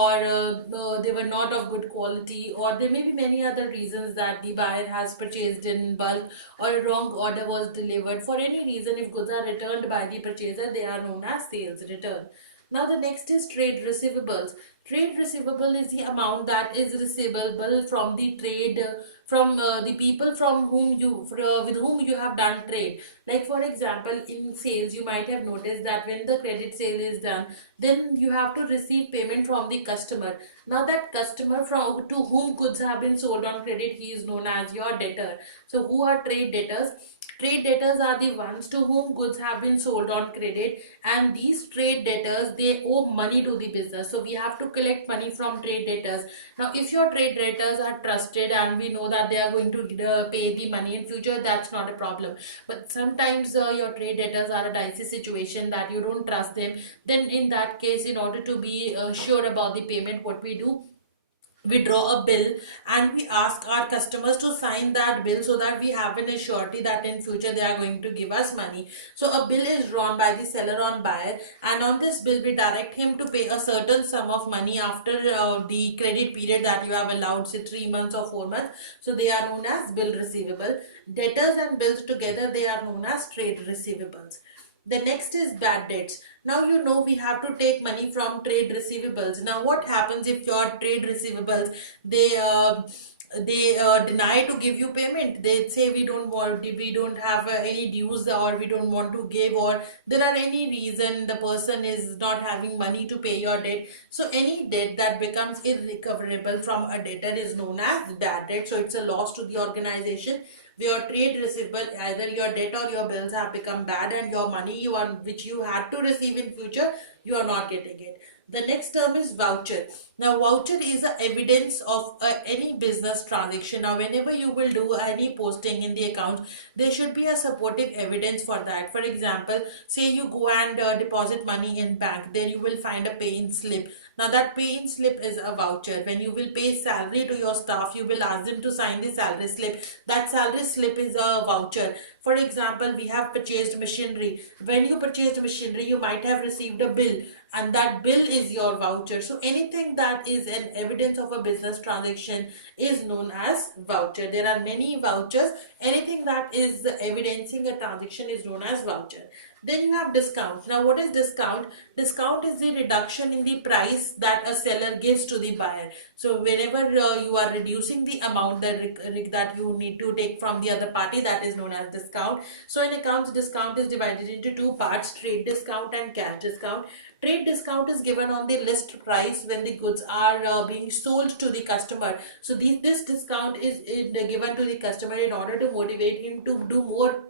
or they were not of good quality, or there may be many other reasons that the buyer has purchased in bulk or a wrong order was delivered. For any reason, if goods are returned by the purchaser, they are known as sales return. Now the next is trade receivables. Trade receivable is the amount that is receivable from the trade, from the people from whom with whom you have done trade. Like for example, in sales, you might have noticed that when the credit sale is done, then you have to receive payment from the customer. Now that customer from to whom goods have been sold on credit, he is known as your debtor. So who are trade debtors? Trade debtors are the ones to whom goods have been sold on credit, and these trade debtors, they owe money to the business. So we have to collect money from trade debtors. Now if your trade debtors are trusted and we know that they are going to pay the money in future, that's not a problem. But sometimes your trade debtors are a dicey situation that you don't trust them. Then in that case, in order to be sure about the payment, what we do, we draw a bill and we ask our customers to sign that bill, so that we have an assurity that in future they are going to give us money. So a bill is drawn by the seller on buyer, and on this bill we direct him to pay a certain sum of money after the credit period that you have allowed, say 3 months or 4 months. So they are known as bill receivable. Debtors and bills together, they are known as trade receivables. The next is bad debts. Now you know we have to take money from trade receivables. Now what happens if your trade receivables, they deny to give you payment? They say we don't have any dues, or we don't want to give, or there are any reason the person is not having money to pay your debt. So any debt that becomes irrecoverable from a debtor is known as bad debt. So it's a loss to the organization. Your trade receivable, either your debt or your bills have become bad, and your money which you had to receive in future, you are not getting it. The next term is voucher. Now voucher is a evidence of any business transaction. Now whenever you will do any posting in the account, there should be a supportive evidence for that. For example, say you go and deposit money in bank, then you will find a pay-in slip. Now that pay-in slip is a voucher. When you will pay salary to your staff, you will ask them to sign the salary slip. That salary slip is a voucher. For example, we have purchased machinery. When you purchased machinery, you might have received a bill, and that bill is your voucher. So anything that is an evidence of a business transaction is known as voucher. There are many vouchers. Anything that is evidencing a transaction is known as voucher. Then you have discount. Now what is discount? Discount is the reduction in the price that a seller gives to the buyer. So whenever you are reducing the amount that you need to take from the other party, that is known as discount. So in accounts, discount is divided into two parts: trade discount and cash discount. Trade discount is given on the list price when the goods are being sold to the customer. So this discount is given to the customer in order to motivate him to do more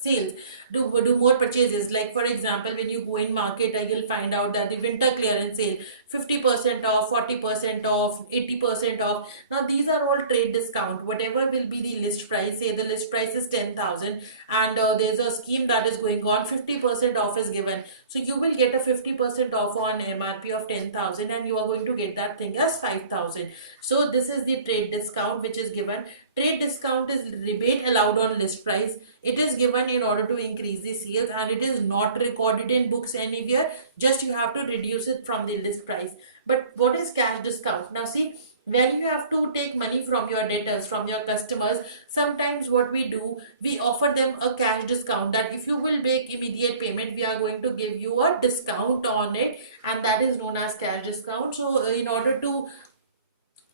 sales, do more purchases. Like for example, when you go in market, you'll find out that the winter clearance sale, 50% off, 40% off, 80% off. Now these are all trade discount. Whatever will be the list price, say the list price is 10,000, and there's a scheme that is going on, 50% off is given, so you will get a 50% off on MRP of 10,000, and you are going to get that thing as 5,000. So this is the trade discount which is given. Trade discount is rebate allowed on list price. It is given in order to increase the sales, and it is not recorded in books anywhere. Just you have to reduce it from the list price. But what is cash discount? Now see, when you have to take money from your debtors, from your customers, sometimes what we do, we offer them a cash discount, that if you will make immediate payment, we are going to give you a discount on it, and that is known as cash discount. So in order to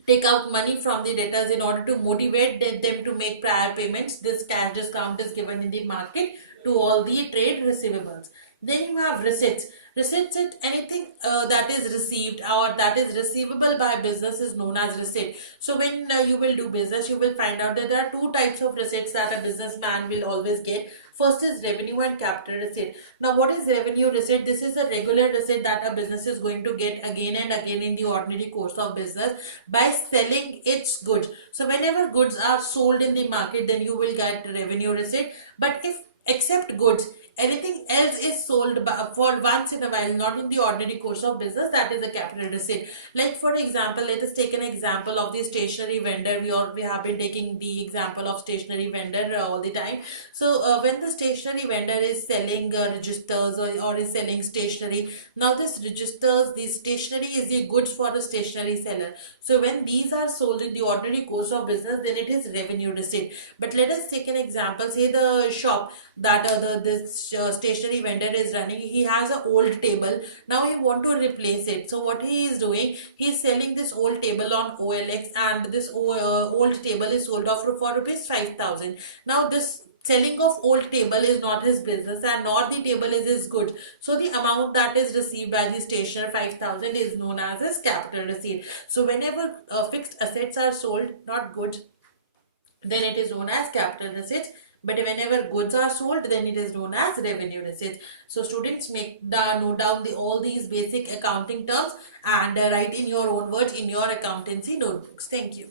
take out money from the debtors, in order to motivate them to make prior payments, this cash discount is given in the market to all the trade receivables. Then you have receipts. Receipts is anything that is received or that is receivable by business is known as receipt. So when you will do business, you will find out that there are two types of receipts that a businessman will always get. First is revenue and capital receipt. Now what is revenue receipt? This is a regular receipt that a business is going to get again and again in the ordinary course of business by selling its goods. So whenever goods are sold in the market, then you will get revenue receipt. But if except goods, Anything else is sold for once in a while, not in the ordinary course of business, that is a capital receipt. Like for example, let us take an example of the stationery vendor. We have been taking the example of stationery vendor all the time. So when the stationery vendor is selling registers, or is selling stationery, now this registers, the stationery is the goods for the stationery seller. So when these are sold in the ordinary course of business, then it is revenue receipt. But let us take an example. Say the shop that this stationery vendor is running, he has an old table. Now he want to replace it. So what he is doing, he is selling this old table on OLX, and this old table is sold off for rupees 5,000. Now this selling of old table is not his business, and nor the table is his good. So the amount that is received by the stationer, 5,000, is known as his capital receipt. So whenever fixed assets are sold, not goods, then it is known as capital receipts. But whenever goods are sold, then it is known as revenue receipts. So students, note down all these basic accounting terms, and write in your own words in your accountancy notebooks. Thank you.